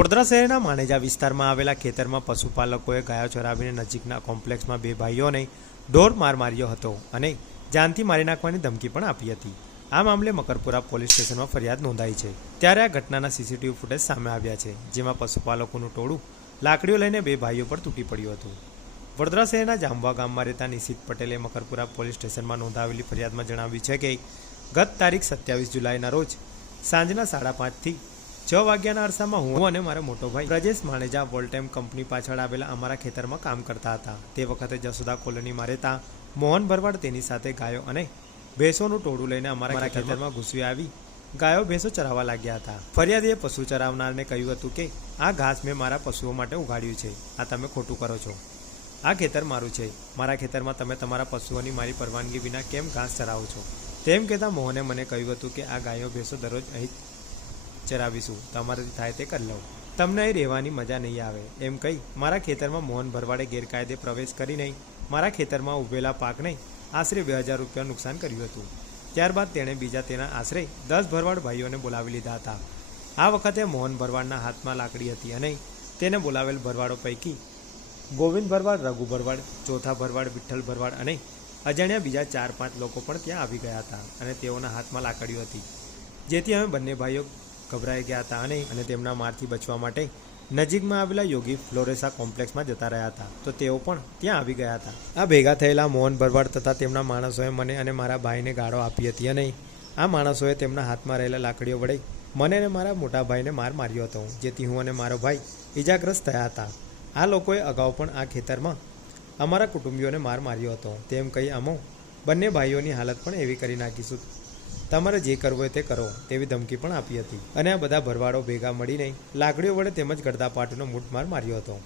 વડોદરા શહેરના માણેજા વિસ્તારમાં આવેલા ખેતરમાં પશુપાલકોએ ગાયો ચરાવીને નજીકના કોમ્પ્લેક્સમાં બે ભાઈઓને ઢોર માર માર્યો હતો અને જાનથી મારી નાખવાની ધમકી પણ આપી હતી। આ મામલે મકરપુરા પોલીસ સ્ટેશનમાં ફરિયાદ નોંધાઈ છે। ત્યારે આ ઘટનાના સીસીટીવી ફૂટેજ સામે આવ્યા છે, જેમાં પશુપાલકોનું ટોળું લાકડીઓ લઈને બે ભાઈઓ પર તૂટી પડ્યું હતું। વડોદરા શહેરના જાંબવા ગામમાં રહેતા નિશિત પટેલે મકરપુરા પોલીસ સ્ટેશનમાં નોંધાવેલી ફરિયાદમાં જણાવ્યું છે કે ગત તારીખ 27 જુલાઈના રોજ સાંજના 5:30 થી 6 વાગ્યાના અરસામાં હું અને મારો મોટો ભાઈ બ્રજેશ માણેજા વોલ્ટેમ કંપની પાછળ આવેલા અમારા ખેતરમાં કામ કરતા હતા। તે વખતે જસોદા કોલોનીમાં રહેતા મોહન ભરવાડ તેની સાથે ગાયો અને ભેંસોનું ટોળું લઈને અમારા ખેતરમાં ઘૂસી આવી ગાયો ભેંસો ચરાવવા લાગ્યા હતા। ફરિયાદીએ પશુ ચરાવનારને કહ્યું હતું કે આ ઘાસ મેં મારા પશુઓ માટે ઉગાડ્યું છે, આ તમે ખોટું કરો છો। આ ખેતર મારું છે, મારા ખેતરમાં તમે તમારા પશુઓની મારી પરવાનગી વિના કેમ ઘાસ ચરાવો છો? તેમ કહેતા મોહને મને કહ્યું હતું કે આ ગાયો ભેંસો દરરોજ અહીં ચરાવીશું, તમારાથી થાય તે કરી લો, તમને અહીં રહેવાની મજા નહીં આવે એમ કહી મારા ખેતરમાં મોહન ભરવાડે ગેરકાયદે પ્રવેશ કરીને મારા ખેતરમાં ઉભેલા પાકને આશરે 2000 રૂપિયા નુકસાન કર્યું હતું। ત્યારબાદ તેણે બીજા તેના આશરે 10 ભરવાડ ભાઈઓને બોલાવી લીધા હતા। આ વખતે મોહન ભરવાડના હાથમાં લાકડી હતી અને તેને બોલાવેલ ભરવાડો પૈકી ગોવિંદ ભરવાડ, રઘુ ભરવાડ, ચોથા ભરવાડ વિઠ્ઠલ ભરવાડ અને અજાણ્યા બીજા 4-5 લોકો પણ ત્યાં આવી ગયા હતા અને તેઓના હાથમાં લાકડીઓ હતી, જેથી અમે બંને ભાઈઓ ગભરાઈ ગયા હતા અને તેમના મારથી બચવા માટે નજીકમાં આવેલા યોગી ફ્લોરેસા કોમ્પ્લેક્સમાં જતા રહ્યા હતા, તો તેઓ પણ ત્યાં આવી ગયા હતા। આ ભેગા થયેલા મોહન ભરવાડ તથા તેમના માણસોએ મને અને મારા ભાઈને ગાળો આપી હતી અને આ માણસોએ તેમના હાથમાં રહેલા લાકડીઓ વડે મને અને મારા મોટા ભાઈને માર માર્યો હતો, જેથી હું અને મારો ભાઈ ઈજાગ્રસ્ત થયા હતા। આ લોકોએ અગાઉ પણ આ ખેતરમાં અમારા કુટુંબીઓને માર માર્યો હતો, તેમ કહી અમે બંને ભાઈઓની હાલત પણ એવી કરી નાખીશું, તમારે જે કરવું હોય તે કરો તેવી ધમકી પણ આપી હતી અને આ બધા ભરવાડો ભેગા મળીને લાકડીઓ વડે તેમજ ગડદાપાટુનો મૂઠમાર માર્યો હતો।